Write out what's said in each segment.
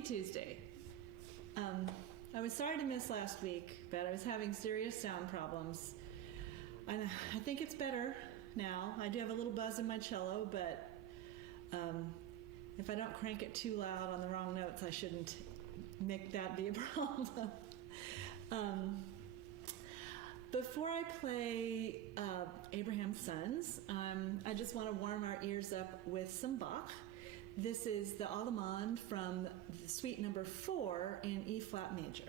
Happy Tuesday. I was sorry to miss last week, but I was having serious sound problems. I think it's better now. I do have a little buzz in my cello, but if I don't crank it too loud on the wrong notes, I shouldn't make that be a problem. Before I play Abraham's Sons, I just want to warm our ears up with some Bach. This is the Allemande from the Suite number 4 in E flat major.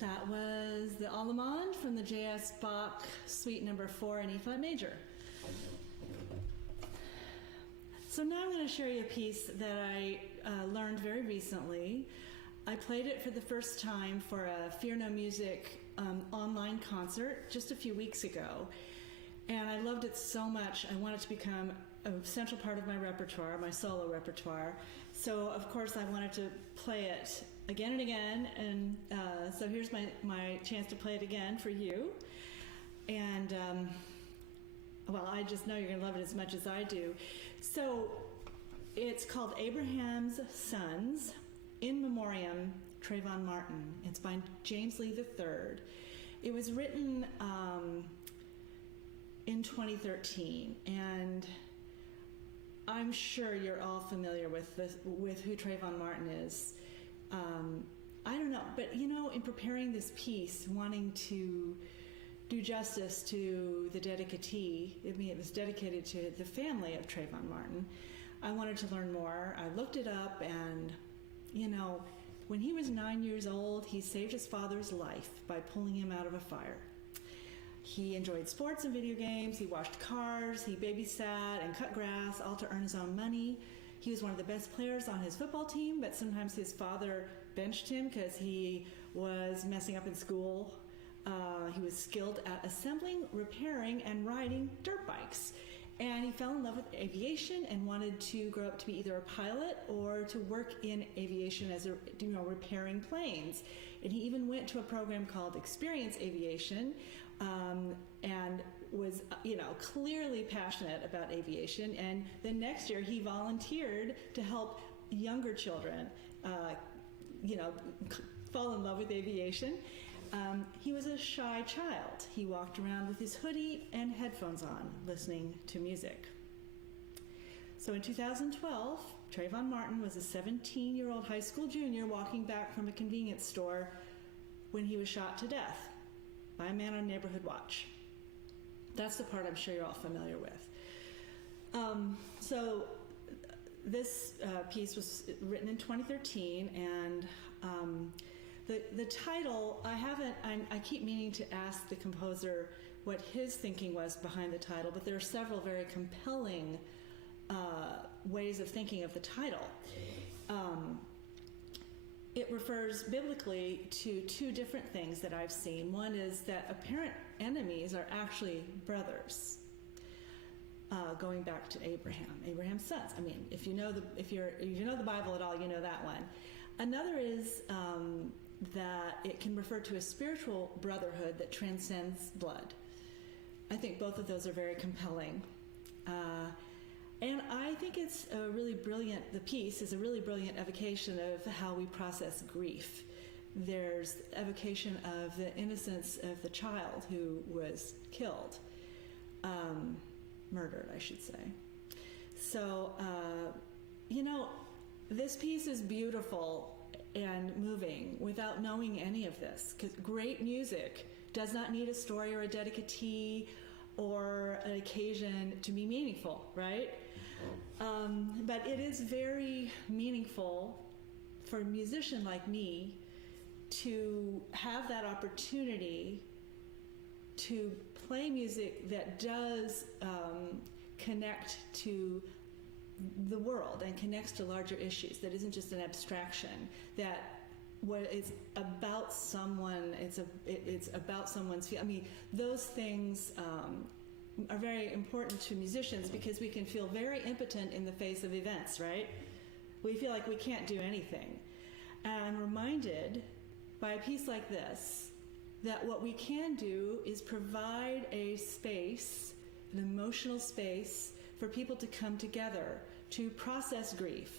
That was the Allemande from the J.S. Bach Suite number 4 in E flat major. So now I'm going to share you a piece that I learned very recently. I played it for the first time for a Fear No Music online concert just a few weeks ago. And I loved it so much, I wanted it to become a central part of my repertoire, my solo repertoire. So of course I wanted to play it again and again, and so here's my chance to play it again for you. And well, I just know you're going to love it as much as I do. So it's called Abraham's Sons, In Memoriam, Trayvon Martin. It's by James Lee III. It was written in 2013, and I'm sure you're all familiar with who Trayvon Martin is. I don't know, but in preparing this piece, wanting to do justice to the dedicatee, I mean, it was dedicated to the family of Trayvon Martin, I wanted to learn more. I looked it up, and when he was 9 years old, he saved his father's life by pulling him out of a fire. He enjoyed sports and video games. He washed cars. He babysat and cut grass, all to earn his own money. He was one of the best players on his football team, but sometimes his father benched him because he was messing up in school. He was skilled at assembling, repairing, and riding dirt bikes. And he fell in love with aviation and wanted to grow up to be either a pilot or to work in aviation as repairing planes. And he even went to a program called Experience Aviation, and was clearly passionate about aviation. And then next year he volunteered to help younger children fall in love with aviation. He was a shy child. He walked around with his hoodie and headphones on, listening to music. So in 2012, Trayvon Martin was a 17-year-old high school junior walking back from a convenience store when he was shot to death by a man on Neighborhood Watch. That's the part I'm sure you're all familiar with. So this piece was written in 2013, and the title, I keep meaning to ask the composer what his thinking was behind the title, but there are several very compelling ways of thinking of the title. It refers biblically to two different things that I've seen. One is that apparent enemies are actually brothers, going back to Abraham's sons. I mean, if you know the Bible at all, you know that one. Another is that it can refer to a spiritual brotherhood that transcends blood. I think both of those are very compelling. And I think it's the piece is a really brilliant evocation of how we process grief. There's evocation of the innocence of the child who was killed, murdered, I should say. So, this piece is beautiful and moving without knowing any of this, because great music does not need a story or a dedicatee or an occasion to be meaningful, right? But it is very meaningful for a musician like me to have that opportunity to play music that does connect to the world and connects to larger issues, that isn't just an abstraction, that what is about someone, it's about someone's feel. I mean, those things are very important to musicians because we can feel very impotent in the face of events, right? We feel like we can't do anything. And I'm reminded by a piece like this that what we can do is provide a space, an emotional space, for people to come together, to process grief,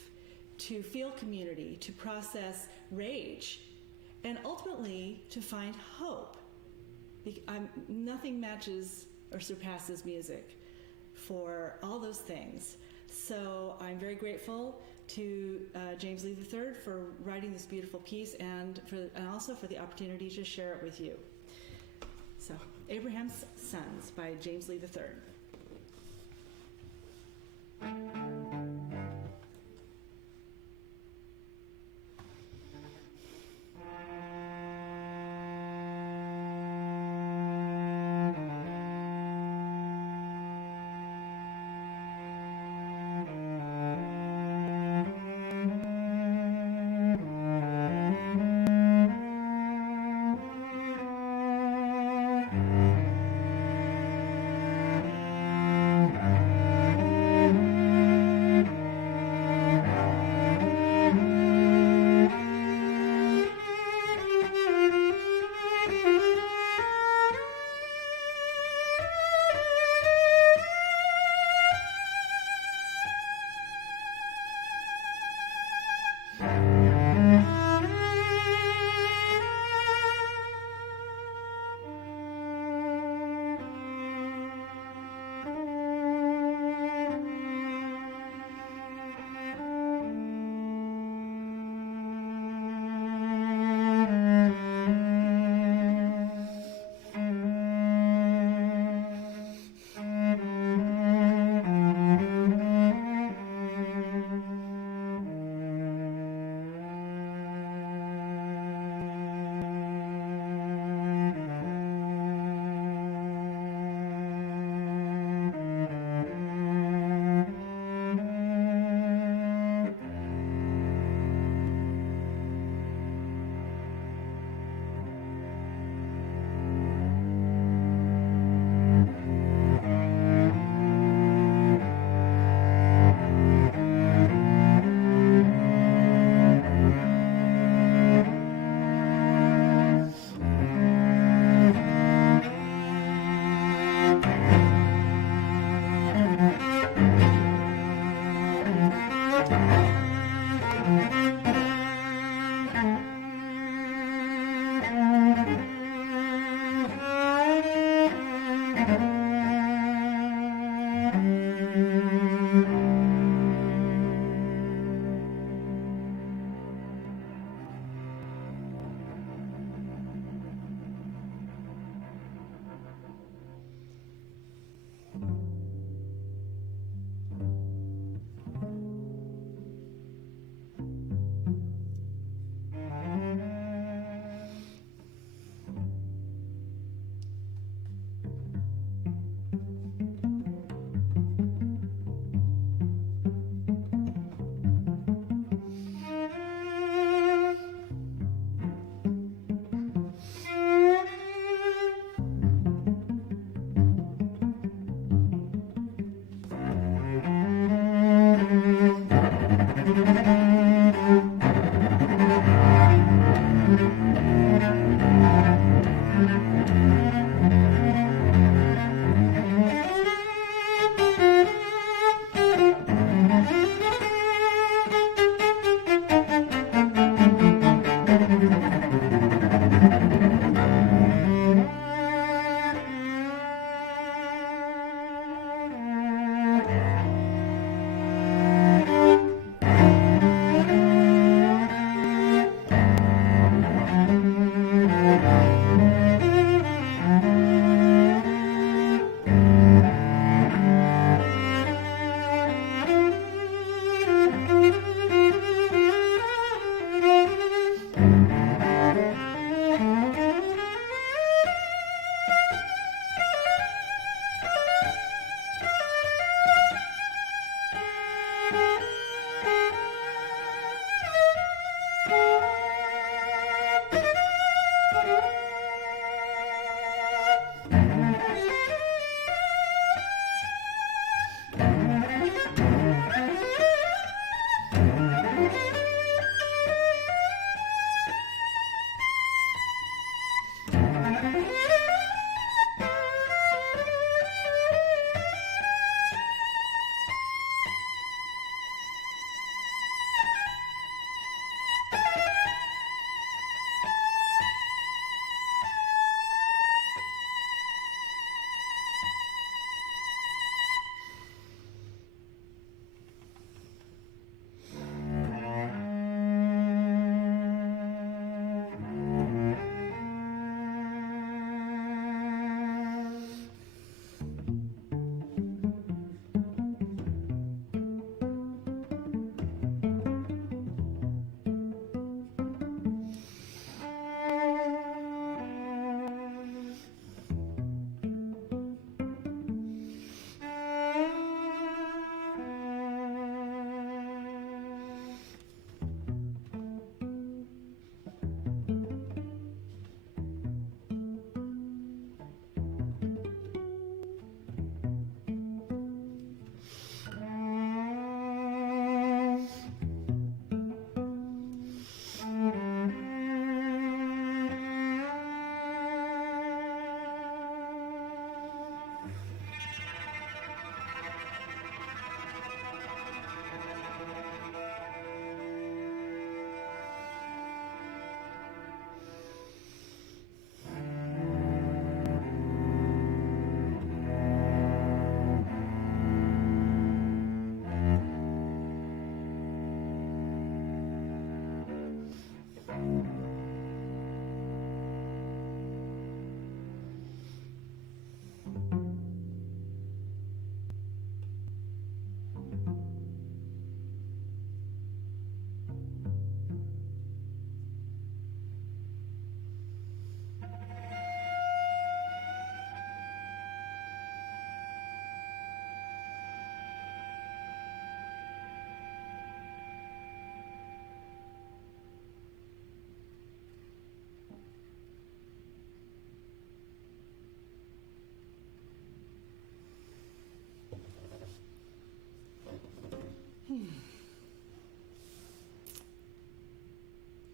to feel community, to process rage, and ultimately to find hope. Nothing matches or surpasses music for all those things. So I'm very grateful to James Lee III for writing this beautiful piece, and also for the opportunity to share it with you. So, Abraham's Sons by James Lee III.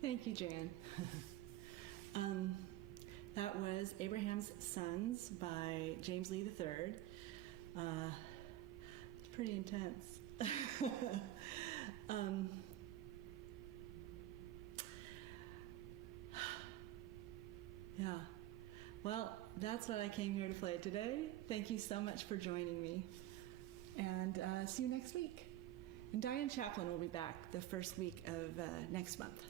Thank you, Jan. That was Abraham's Sons by James Lee III. It's pretty intense. Yeah. Well, that's what I came here to play today. Thank you so much for joining me. And see you next week. And Diane Chaplin will be back the first week of next month.